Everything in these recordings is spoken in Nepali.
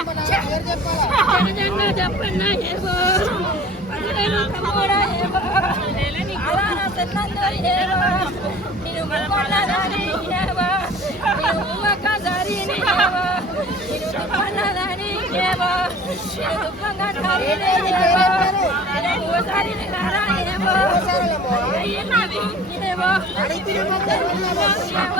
बोला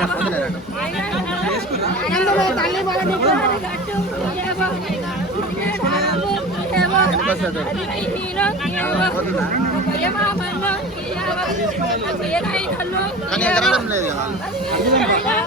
ఎలా ఉన్నాయి